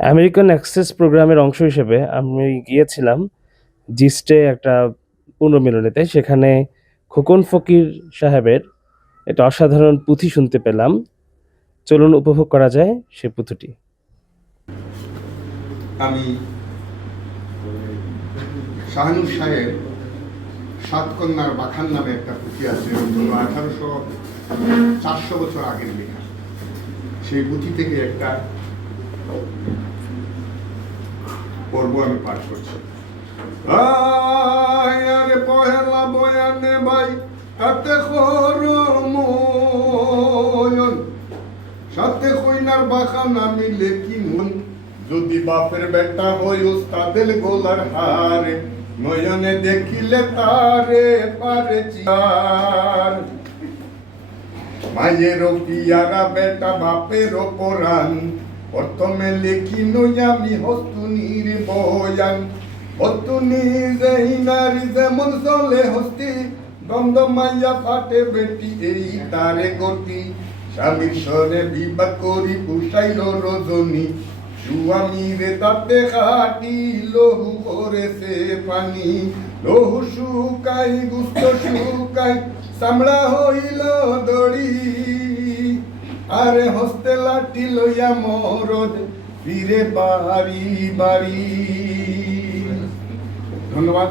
American access প্রোগ্রামের অংশ হিসেবে আমি গিয়েছিলাম জিস্টে একটা পুনর্মিলনীতে। সেখানে খোকন ফকির সাহেবের একটা অসাধারণ পুঁথি শুনতে পেলাম। চলুন উপভোগ করা যায় সে পুঁথিটি। আমি শাহানুর সাহেব সাতকন্যার বাখান নামে একটা পুঁথি আছে, 400 বছর আগের লেখা। সেই পুঁথি থেকে একটা পর্ব আমি পাঠ করছি। আরে পহেলা বয়ানে ভাই তাতে খরময়ন, সাথে কইনার বাখান আমি লেখি মন। যদি বাপের বেটা হই উস্তাদের গোলার হারে, নয়নে দেখিলে তারে পারে চিয়ার। মায়েরও পিয়ারা বেটা বাপেরও পরাণ, প্রথমে লেখি নই আমি হস্তুনির বয়ান। হস্তুনি যেই নারী যেমন চলে হস্তি, দ্বন্দ্ব মাইয়া ফাটে বেটি এই তারে গতি। স্বামীর সনে বিবাদ করি পুষাইল রজনী, স্বামীরে তাতে খাটি লহু করেছে পানি। লহু শুকাই গুস্ত শুকাই চামড়া হইল দড়ি, আরে হস্তে লাঠি লইয়া মরদ ফিরে বাড়ি বাড়ি। ধন্যবাদ।